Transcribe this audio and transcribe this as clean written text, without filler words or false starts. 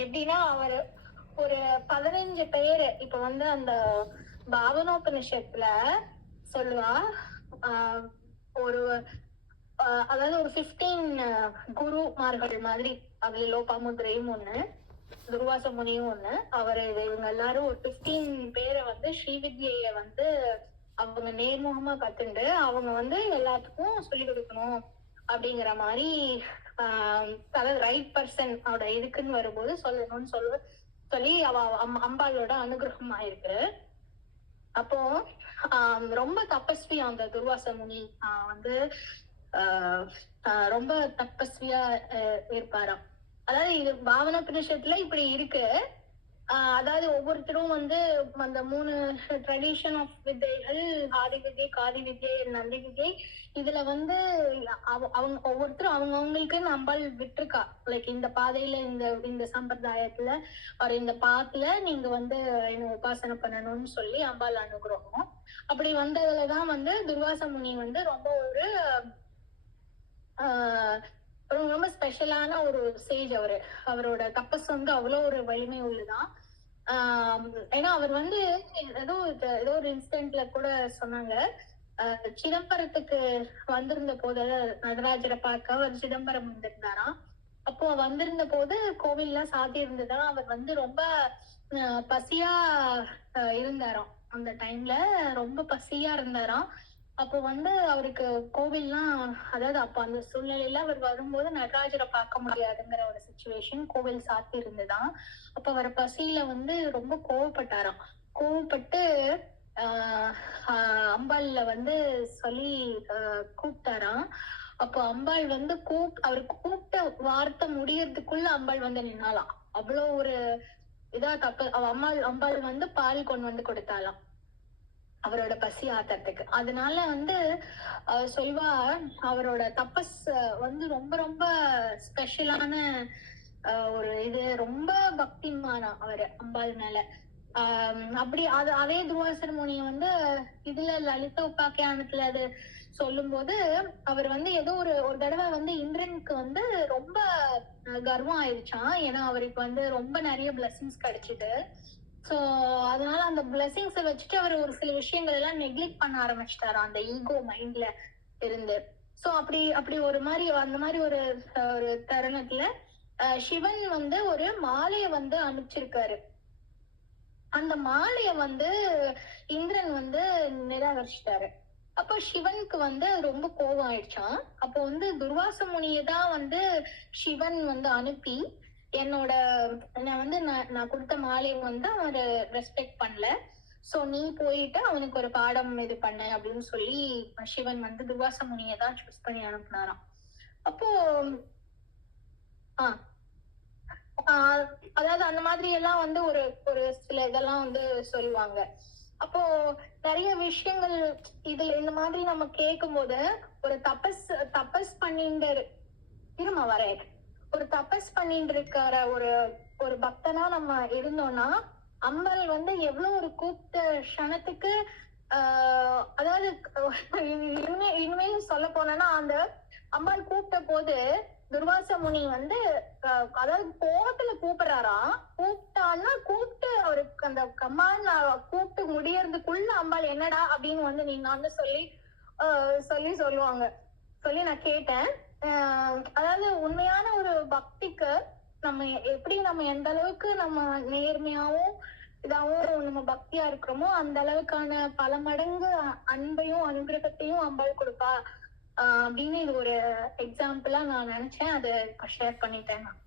எப்படின்னா அவரு ஒரு 15 பேரு இப்ப வந்து அந்த பாவனோபனிஷத்துல சொல்லுவா. ஒரு அதாவது ஒரு 15 குருமார்கள் மாதிரி, அதுல லோபாமுத்ரையும் ஒண்ணு, துர்வாச முனியும் ஒண்ணு, அவரு இவங்க எல்லாரும் ஒரு 15 பேரை வந்து ஸ்ரீவித்ய வந்து அவங்க நேர்முகமா கத்துண்டு அவங்க வந்து எல்லாத்துக்கும் சொல்லி கொடுக்கணும் அப்படிங்கிற மாதிரி அதாவது ரைட் பர்சன் அவட இருக்குன்னு வரும்போது சொல்லணும்னு சொல்லி அவ அம்பாளோட அனுகிரகம் ஆயிருக்கு. அப்போ ரொம்ப தபஸ்வி அந்த துர்வாச முனி வந்து ரொம்ப தபஸ்வியா இருப்பாராம். அதாவது இது பாவன பிரிஷத்துல இப்படி இருக்கு. அதாவது ஒவ்வொருத்தரும் வந்து அந்த 3 ட்ரெடிஷன் ஆஃப் வித்தைகள், ஆதி வித்யை, காதி வித்யை, நந்தி வித்யை, இதுல வந்து அவங்க ஒவ்வொருத்தரும் அவங்களுக்கு நம்பல் விட்டுருக்கா. லைக் இந்த பாதையில இந்த சம்பிரதாயத்துல ஒரு இந்த பாத்துல நீங்க வந்து உபாசனை பண்ணணும்னு சொல்லி அம்பாள் அனுகிரகம். அப்படி வந்ததுலதான் வந்து துர்வாச முனி வந்து ரொம்ப ஒரு ரொம்ப ஸ்பெஷலான ஒரு சேஜ். அவரோட தபஸ் வந்து அவ்வளவு ஒரு வலிமை உள்ளதான். ஏன்னா அவர் வந்து ஏதோ ஒரு இன்சிடென்ட்ல கூட சொன்னாங்க, சிதம்பரத்துக்கு வந்திருந்த போது நடராஜரை பார்க்க அவர் சிதம்பரம் வந்திருந்தாராம். அப்போ வந்திருந்த போது கோவில்லாம் சாத்தி இருந்ததா. அவர் வந்து ரொம்ப பசியா இருந்தாராம். அந்த டைம்ல ரொம்ப பசியா இருந்தாராம். அப்போ வந்து அவருக்கு கோவில்லாம், அதாவது அப்ப அந்த சூழ்நிலையில அவர் வரும்போது நடராஜரை பார்க்க முடியாதுங்கிற ஒரு சிச்சுவேஷன், கோவில் சாத்தி இருந்ததுதான். அப்ப அவர் பசியில வந்து ரொம்ப கோவப்பட்டாராம். கோவப்பட்டு அம்பாள்ல வந்து சொல்லி கூப்பிட்டாராம். அப்போ அம்பாள் வந்து அவர் கூப்பிட்ட வார்த்தை முடியறதுக்குள்ள அம்பாள் வந்து நின்னாலாம். அவ்வளவு ஒரு இதா அம்பாள் வந்து பால் கொண்டு வந்து கொடுத்தாலாம் அவரோட பசி ஆத்தத்துக்கு. அதனால வந்து சொல்வா அவரோட தபஸ் வந்து ரொம்ப ரொம்ப ஸ்பெஷலான ஒரு இது, ரொம்ப பக்திமானா அவரு அம்பாள் மேல. அப்படி அதே துர்வாசர் முனிய வந்து இதுல லலித உபாக்கியானத்துல அது சொல்லும் போது அவர் வந்து ஏதோ ஒரு தடவை வந்து இந்திரனுக்கு வந்து ரொம்ப கர்வம் ஆயிடுச்சான். ஏன்னா அவருக்கு வந்து ரொம்ப நிறைய பிளஸிங்ஸ் கிடைச்சது. சோ அதனால அந்த பிளஸிங்ஸை வச்சுட்டு அவர் ஒரு சில விஷயங்கள் எல்லாம் நெக்லெக்ட் பண்ண ஆரம்பிச்சிட்டாராம் அந்த ஈகோ மைண்ட்ல இருந்து. சோ அப்படி ஒரு மாதிரி அந்த மாதிரி ஒரு தருணத்துல சிவன் வந்து ஒரு மாலைய வந்து அனுப்பிச்சிருக்காரு. அந்த மாலைய வந்து இந்திரன் வந்து நிராகரிச்சிட்டாரு. அப்போ சிவனுக்கு வந்து ரொம்ப கோபம் ஆயிடுச்சான். அப்போ வந்து துர்வாச முனியதான் வந்து சிவன் வந்து அனுப்பி நான் கொடுத்த மாலையை வந்து அவரு ரெஸ்பெக்ட் பண்ணல, சோ நீ போயிட்டு அவனுக்கு ஒரு பாடம் இது பண்ண அப்படின்னு சொல்லி சிவன் வந்து துர்வாச முனியதான் சூஸ் பண்ணி அனுப்புனாராம். அப்போ அதாவது அந்த மாதிரி எல்லாம் வந்து ஒரு சில இதெல்லாம் வந்து சொல்லுவாங்க. அப்போ நிறைய விஷயங்கள் இதுல இந்த மாதிரி நம்ம கேட்கும் போது ஒரு தபஸ் பண்ணிட்டு இருமா வரேன் ஒரு தபஸ் பண்ணிட்டு இருக்கிற ஒரு பக்தனா நம்ம இருந்தோம்னா அம்பாள் வந்து எவ்வளவு ஒரு கூப்பிட்ட க்ஷணத்துக்கு அதாவது இனிமேல் சொல்ல போனா அந்த அம்பாள் கூப்பிட்ட போது துர்வாச முனி வந்து அதாவது கோவத்துல கூப்பிடுறாராம். கூப்பிட்டு அவருக்கு அந்த கம்மான் கூப்பிட்டு முடியறதுக்குள்ள அம்பாள் என்னடா அப்படின்னு வந்து நீங்க வந்து சொல்லுவாங்க சொல்லி நான் கேட்டேன். அதாவது உண்மையான ஒரு பக்திக்கு நம்ம எப்படி நம்ம எந்த அளவுக்கு நம்ம நேர்மையாவும் இதாவும் நம்ம பக்தியா இருக்கிறோமோ அந்த அளவுக்கான பல மடங்கு அன்பையும் அனுகிரகத்தையும் அம்பாள் கொடுப்பா அப்படின்னு இது ஒரு எக்ஸாம்பிளா நான் நினைச்சேன். அதை ஷேர் பண்ணிட்டேன் நான்.